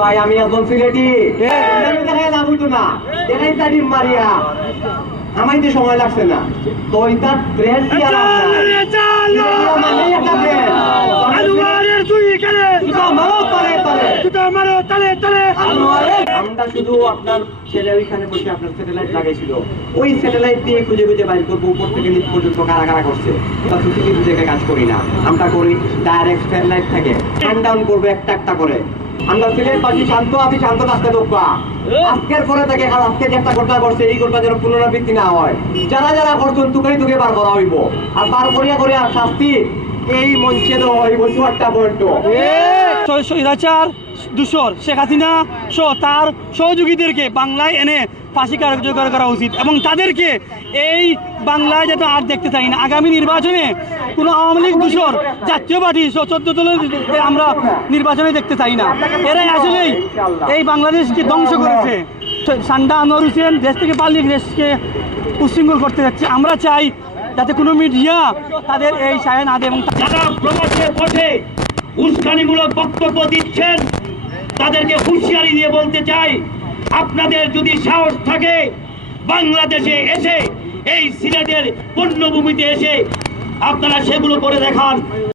ভাই আমি একজন সিলেটি দেখাই লাভ হইতো না দেখাই তাড়ি মারিয়া আমাইতে সময় লাগছে না তো এটা ট্রেন কি আর আমরা শুধু আপনার ছেলে ওইখানে বসে আপনার স্যাটেলাইট লাগাইছিল ওই স্যাটেলাইট দিয়ে খুঁজে খুঁজে বাইর করবো উপর থেকে নিচ পর্যন্ত কারা কারা করছে সিসিটিভি থেকে কাজ করি না আমরা করি ডাইরেক্ট স্যাটেলাইট থেকে হ্যান্ড ডাউন করবো একটা একটা করে আমরা সিলেটবাসী শান্ত আছি শান্ত থাকতে দোকা আজকের পরে থেকে আজকে যে একটা ঘটনা করছে এই ঘটনা যেন পুনরাবৃত্তি না হয় যারা যারা করছেন তুকাই তুকে বার করা হইব আর বার করিয়া করিয়া শাস্তি এই মঞ্চে দেওয়া হইব 74টা পয়েন্ট স্বৈরাচার দূষর শেখ হাসিনা সহ তার সহযোগীদেরকে বাংলায় এনে ফাঁসি কার্যকর করা উচিত এবং তাদেরকে এই বাংলায় যাতে আর দেখতে চাই না আগামী নির্বাচনে কোনো আওয়ামী লীগ দূষর জাতীয় পার্টি 14 দলের আমরা নির্বাচনে দেখতে চাই না এরাই আসলেই এই বাংলাদেশকে ধ্বংস করেছে সান্ডা আনোয়ার হোসেন দেশ থেকে পালিয়ে দেশকে উচ্ছৃঙ্খল করতে যাচ্ছে আমরা চাই যাতে কোনো মিডিয়া তাদের এই সায় না দেয় এবং যারা প্রবাসের পথে উস্কানিমূলক বক্তব্য দিচ্ছেন তাদেরকে হুঁশিয়ারি দিয়ে বলতে চাই আপনাদের যদি সাহস থাকে বাংলাদেশে এসে এই সিলেটের পণ্যভূমিতে এসে আপনারা সেগুলো করে দেখান।